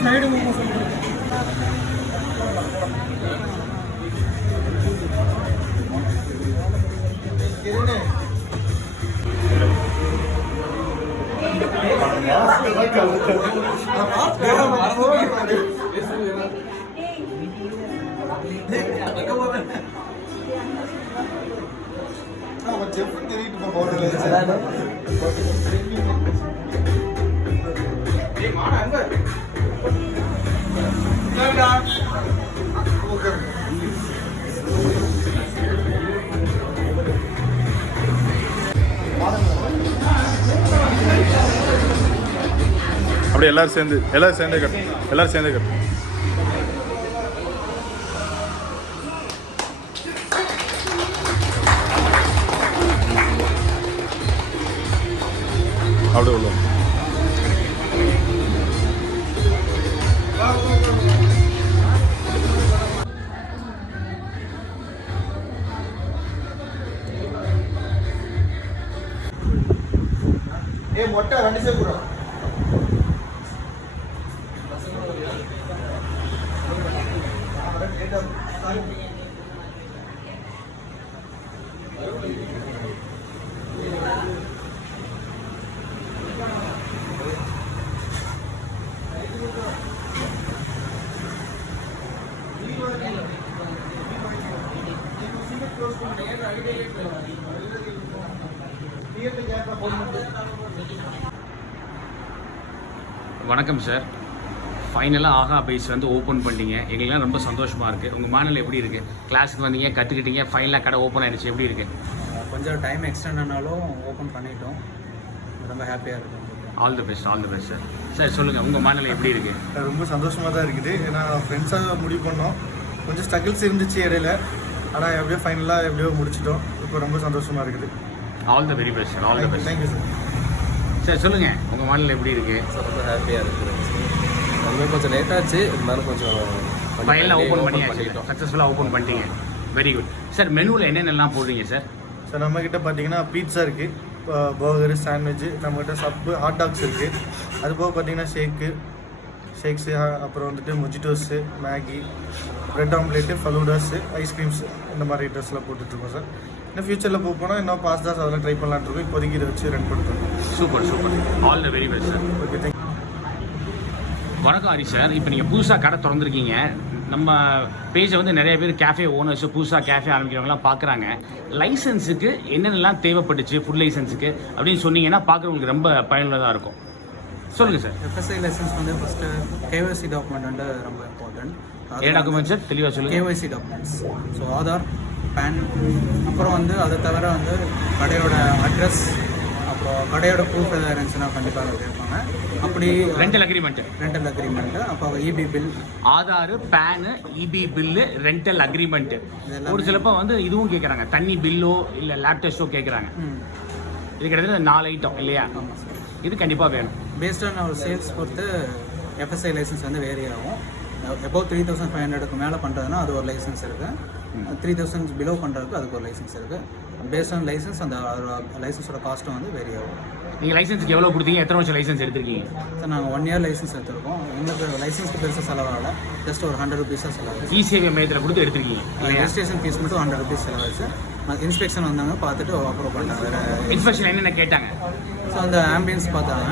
Slide move சொல்லுங்க. அப்படியே எல்லாரும் சேர்ந்து கட்டு. அப்படியே உள்ள மொட்டை 2 சேர்க்குறோம். வணக்கம் சார். ஃபைனலாக ஆகா பைஸ் வந்து ஓப்பன் பண்ணிட்டீங்க. எங்களுக்குலாம் ரொம்ப சந்தோஷமாக இருக்குது. உங்கள் மனநிலை எப்படி இருக்குது? கிளாஸுக்கு வந்தீங்க, கற்றுக்கிட்டீங்க, ஃபைனலாக கடை ஓப்பன் ஆகிடுச்சு, எப்படி இருக்குது? கொஞ்சம் டைம் எக்ஸ்டெண்ட் ஆனாலும் ஓப்பன் பண்ணிட்டோம். ரொம்ப ஹாப்பியாக இருக்கும். All the best sir. Sir சொல்லுங்கள், உங்கள் மனநிலை எப்படி இருக்குது? ரொம்ப சந்தோஷமாக தான் இருக்குது. ஏன்னா ஃப்ரெண்ட்ஸாக முடிவு பண்ணோம். கொஞ்சம் ஸ்ட்ரகிள்ஸ் இருந்துச்சு இடையில, ஆனால் எப்படியோ ஃபைனலாக எப்படியோ முடிச்சிட்டோம். இப்போ ரொம்ப சந்தோஷமாக இருக்குது. All the very best sir. All the best. Thank you sir. Sir சொல்லுங்கள், உங்கள் மனநிலை எப்படி இருக்குது? சார் ரொம்ப ஹாப்பியாக இருக்குது. அதுவே கொஞ்சம் லேட்டாச்சு, இருந்தாலும் கொஞ்சம் ஃபைனலாக ஓப்பன் பண்ணியாச்சு, சக்ஸஸ்ஃபுல்லாக ஓப்பன் பண்ணிட்டீங்க. Very good sir. மெனுவில் என்னென்னலாம் போடுறீங்க சார்? சார் நம்மக்கிட்ட பார்த்தீங்கன்னா பீட்சா இருக்குது, பர்கரு, சாண்ட்விட்சு, நம்மக்கிட்ட சப்பு, ஹாட் டாக்ஸ் இருக்குது. அது போக பார்த்தீங்கன்னா ஷேக்ஸு, அப்புறம் வந்துட்டு மொஜிட்டோஸு, மேகி, ப்ரெட் ஆம்லேட்டு, ஃபலூடாஸு, ஐஸ்கிரீம்ஸு, இந்த மாதிரி ஐட்டம்ஸ்லாம் போட்டுட்ருக்கோம் சார். இன்னும் ஃபியூச்சரில் போனால் இன்னும் பாஸ்தாஸ் அதெல்லாம் ட்ரை பண்ணலான்னு இருக்கோம். இப்போதைக்கு இதை வச்சு ரன் பண்ணுறோம். Super. All the very best sir. Okay, thank you. வணக்கம் ஹரி சார். இப்போ நீங்கள் புதுசாக கடை திறந்துருக்கீங்க. நம்ம பேஜை வந்து நிறைய பேர் கேஃபே ஓனர்ஸு, புதுசாக கேஃபே ஆரம்பிக்கிறவங்களாம் பார்க்குறாங்க. லைசன்ஸுக்கு என்னென்னலாம் தேவைப்பட்டுச்சு, ஃபுட் லைசன்ஸுக்கு அப்படின்னு சொன்னீங்கன்னா பார்க்குறவங்களுக்கு ரொம்ப பயனுள்ளதாக இருக்கும். சொல்லுங்கள் சார். எஃப்எஸ்ஐ லைசன்ஸ் வந்து ஃபஸ்ட்டு கேஒய்சி டாக்குமெண்ட் வந்து ரொம்ப இம்பார்ட்டன்ட். என்ன டாக்குமெண்ட் சார்? தெளிவாக சொல்லுங்கள். KYC documents. So Aadhaar, PAN, அப்புறம் வந்து அதை தவிர வந்து கடையோட அட்ரஸ், அப்புறம் கடையோட ப்ரூஃப் எதாவது இருந்துச்சுன்னா கண்டிப்பாக கேட்பாங்க. அப்படி ரெண்டல் அக்ரிமெண்ட்டு, அப்போ EB bill, Aadhaar, PAN, EB bill, rental agreement. ஒரு சிலப்போ வந்து இதுவும் கேட்குறாங்க, தண்ணி பில்லோ இல்லை லேப் டெஸ்ட்டோ கேட்குறாங்க. இது கிட்டத்தட்ட 4 ஐட்டம் இல்லையா? ஆமாம் சார். இது கண்டிப்பாக வேணும். பேஸ்ட் ஆன் அவர் சேல்ஸ் பொறுத்து எஃப்எஸ்ஐ லைசன்ஸ் வந்து வேரி ஆகும். எபோவ் 3500க்கு மேலே பண்ணுறதுனா அது ஒரு லைசன்ஸ் இருக்குது. 3000 பிலோ பண்ணுறதுக்கு அதுக்கு ஒரு லைசன்ஸ் இருக்குது. பேஸ்ட் ஆன் லைசன்ஸ் அந்த லைசன்ஸோட காஸ்ட்டும் வந்து வேரி ஆகும். நீங்கள் லைசன்ஸுக்கு எவ்வளோ கொடுத்தீங்க? எத்தனை வருஷம் லைசன்ஸ் எடுத்திருக்கீங்க? சார் நாங்கள் 1 இயர் லைசன்ஸ் எடுத்துருக்கோம். எங்களுக்கு லைசன்ஸ்க்கு பெருசாக செலவாகல, ஜஸ்ட் ஒரு 100 ரூபீஸாக செலவாச்சு. இ-சேவை மையத்தில் கொடுத்து எடுத்திருக்கீங்க. ரெஜிஸ்ட்ரேஷன் ஃபீஸ் மட்டும் 100 ரூபீஸ் செலவாச்சு. இன்ஸ்பெக்ஷன் வந்தாங்க, பார்த்துட்டு அப்ரூவ் பண்ணிட்டாங்க. வேறு இன்ஸ்பெக்ஷன் என்னென்ன கேட்டாங்க? ஸோ அந்த ஆம்பியன்ஸ் பார்த்தாங்க,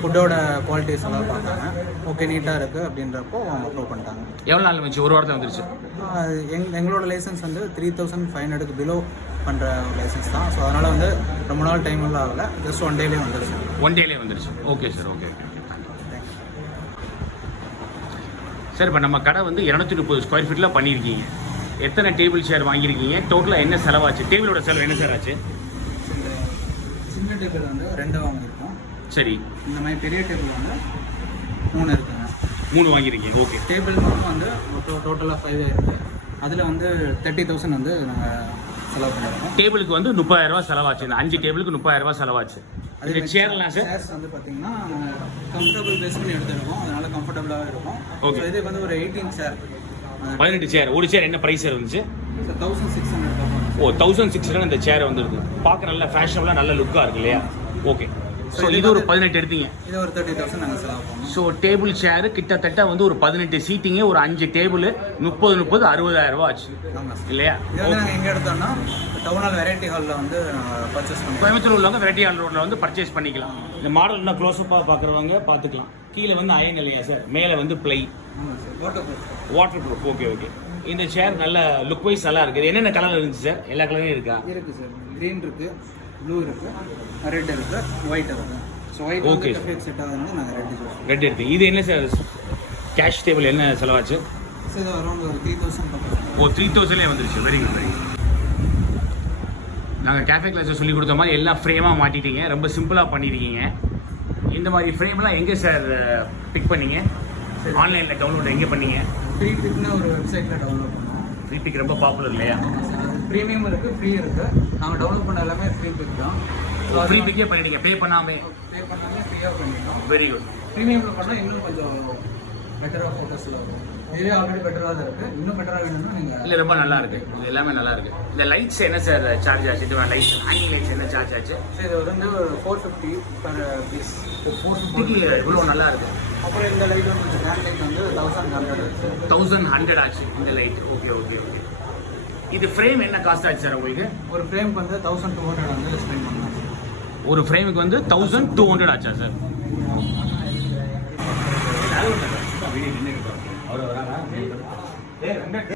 ஃபுட்டோட குவாலிட்டிஸ் எல்லாம் பார்த்தாங்க. ஓகே, நீட்டாக இருக்குது அப்படின்றப்போ அவங்க அப்ரூவ் பண்ணிட்டாங்க. எவ்வளோ நாள் வந்துச்சு? ஒரு வாரத்தில் வந்துருச்சு. எங்களோட லைசன்ஸ் வந்து 3500க்கு பிலோ பண்ணுற லைசன்ஸ் தான். ஸோ அதனால் வந்து ரொம்ப நாள் டைம் எல்லாம் ஆகலை, ஜஸ்ட் 1 டேலேயே வந்துருச்சு. 1 டேலேயே வந்துருச்சு. Okay sir. Okay sir. இப்போ நம்ம கடை வந்து 230 ஸ்கொயர் ஃபீட்டில் பண்ணியிருக்கீங்க. எத்தனை டேபிள் சேர் வாங்கியிருக்கீங்க? டோட்டலாக என்ன செலவாச்சு? டேபிளோட செலவு என்ன சார் ஆச்சு? சிங்கிள் டேபிள் வந்து 2 வாங்கியிருக்கோம். சரி. இந்த மாதிரி பெரிய டேபிள் வந்து 3 இருக்குங்க. 3 வாங்கியிருக்கீங்க. ஓகே. டேபிள் மட்டும் வந்து டோட்டலாக 5 இருக்குது. அதில் வந்து 30,000 வந்து நாங்கள் செலவு பண்ணியிருக்கோம். டேபிளுக்கு வந்து 30,000 செலவாச்சு. இந்த 5 டேபிளுக்கு 30,000 செலவாச்சு. அது சேர்லாம் சார்? சேர்ஸ் வந்து பார்த்தீங்கன்னா கம்ஃபர்டபுள் பேஸ் பண்ணி எடுத்துருக்கோம், அதனால கம்ஃபர்டபுளாக இருக்கும். ஓகே. இது வந்து ஒரு 18 சேர். 18 சேர். ஒரு சேர் என்ன ப்ரைஸ் இருந்துச்சு? 1600. ஓ, 1600 இந்த சேர் வந்துருக்கு. பார்க்க நல்ல ஃபேஷனபுளாக நல்ல லுக்காக இருக்கு இல்லையா? ஓகே. ஸோ இது ஒரு 18 எடுத்தீங்க. இது ஒரு 30,000 நாங்கள் செலவு பண்ணோம். ஸோ டேபிள் சேரு கிட்டத்தட்ட வந்து ஒரு 18 சீட்டிங்கு, ஒரு 5 டேபிள், 30 60,000 ரூபா ஆச்சு ஆமாம் சார். இல்லையா? இது வந்து நாங்கள் எங்கே எடுத்தோம்னா டவுன் ஹால் வெரைட்டி ஹாலில் வந்து பர்ச்சேஸ் பண்ணோம். கோயம்புத்தூர் உள்ளவங்க வெரைட்டி ஹால் ரோட்டில் வந்து பர்ச்சேஸ் பண்ணிக்கலாம். இந்த மாடல் இன்னும் க்ளோஸ்அப்பாக பார்க்குறவங்க பார்த்துக்கலாம். கீழே வந்து அயன் இல்லையா சார், மேலே வந்து ப்ளை, ஆமாம் sir. Water proof. Okay okay. இந்த சேர் நல்ல லுக் வைஸ் நல்லா இருக்குது. என்னென்ன கலர் இருந்துச்சு சார்? எல்லா கலரும் இருக்கா? இருக்குது சார். க்ரீன் இருக்குது, ப்ளூ இருக்குது, ரெட் இருக்குது, ஒயிட் இருக்குது. So white Okay. Okay set ஆகுதுனால நாங்கள் ரெட் சூஸ். ரெட் எடுத்து. இது என்ன சார் கேஷ் டேபிள் என்ன செலவாச்சு? ஸோ இது அரௌண்ட் ஒரு 3,000 பக்கம். ஓ 3,000 வந்துருச்சு. Very good very good. நாங்கள் கேஃபே கிளாஸில் சொல்லி கொடுத்த மாதிரி எல்லாம் ஃப்ரேமாக மாட்டிட்டீங்க. ரொம்ப சிம்பிளாக பண்ணியிருக்கீங்க. இந்த மாதிரி ஃப்ரேம்லாம் எங்கே சார் பிக் பண்ணீங்க? ஆன்லைனில் டவுன்லோட் எங்கே பண்ணீங்க? ஃப்ரீ பிக்னு ஒரு வெப்சைட்டில் டவுன்லோட் பண்ணோம். ஃப்ரீ பிக் ரொம்ப பாப்புலர் இல்லையா? ப்ரீமியம் இருக்குது, ஃப்ரீ இருக்குது. நாங்கள் டவுன்லோட் பண்ண எல்லாமே ஃப்ரீ பிக் தான். ஃப்ரீ பிக்கே பண்ணிட்டீங்க, பே பண்ணாமே. பே பண்ணாலே ஃப்ரீயாக பண்ணிட்டோம். Very good. ப்ரீமியமில் பண்ணால் இன்னும் கொஞ்சம் பெட்டராக ஃபோட்டோஸில் இருக்கும். இதுவே ஆல்ரெடி பெட்டராக தான் இருக்குது. இன்னும் பெட்டராக வேணும்னா நீங்கள் இல்லை ரொம்ப நல்லா இருக்கு. இது எல்லாமே நல்லா இருக்கு. இந்த லைட்ஸ் என்ன சார் சார்ஜ் ஆச்சு? இது லைட்ஸ் ஹேங்கிங் லைட்ஸ் என்ன சார்ஜ் ஆச்சு? இது வந்து 450 பர் பீஸ். 450க்கு இவ்வளோ நல்லா இருக்கு. அப்புறம் இந்த லைட் வந்து கிராண்ட் லைட் வந்து 1100 1100 ஆச்சு இந்த லைட். Okay okay okay. இது ஃப்ரேம் என்ன காஸ்ட் ஆச்சு சார் உங்களுக்கு? ஒரு ஃப்ரேம்க்கு வந்து 1200 வந்து ஸ்பெண்ட் பண்ணலாம். ஒரு ஃப்ரேமுக்கு வந்து 1200 ஆச்சா சார்? அவர் வராங்க.